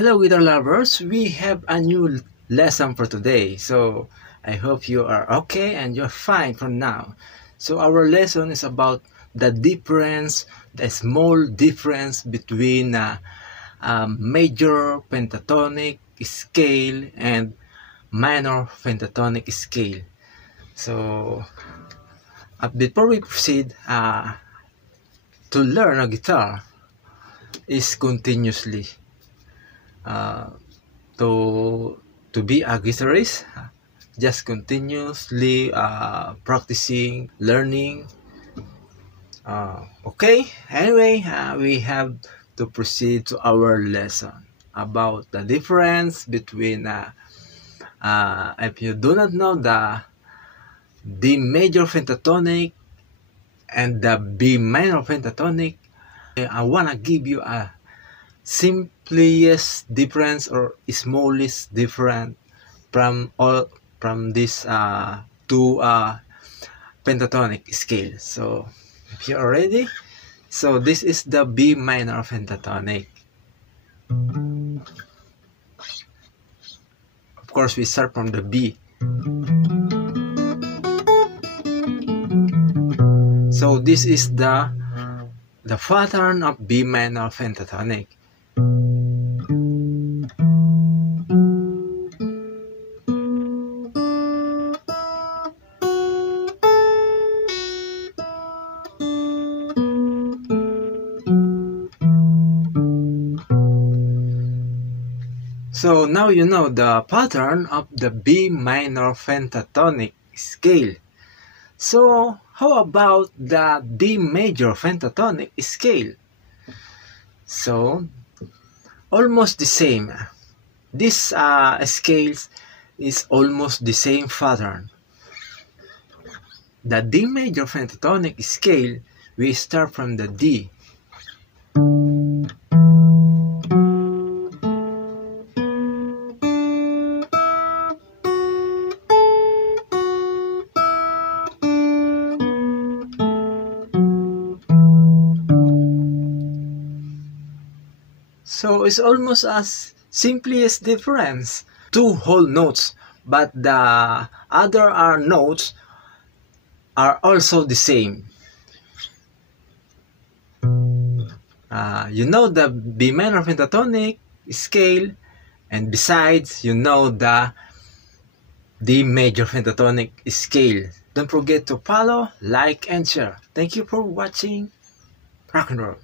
Hello guitar lovers, we have a new lesson for today. So I hope you are okay and you're fine for now. So our lesson is about the small difference between major pentatonic scale and minor pentatonic scale. So before we proceed to learn a guitar is continuously. To be a guitarist, just continuously practicing, learning. Okay, anyway, we have to proceed to our lesson about the difference between if you do not know the D major pentatonic and the B minor pentatonic, I wanna give you a simplest difference or smallest difference from these two pentatonic scales. So if you're ready, so this is the B minor pentatonic. Of course, we start from the B. So this is the pattern of B minor pentatonic. So now you know the pattern of the B minor pentatonic scale. So how about the D major pentatonic scale? So almost the same. This scales is almost the same pattern. The D major pentatonic scale, we start from the D. So it's almost as simplest difference. Two whole notes, but the other notes are also the same. You know the B minor pentatonic scale, and besides, you know the D major pentatonic scale. Don't forget to follow, like, and share. Thank you for watching. Rock and roll.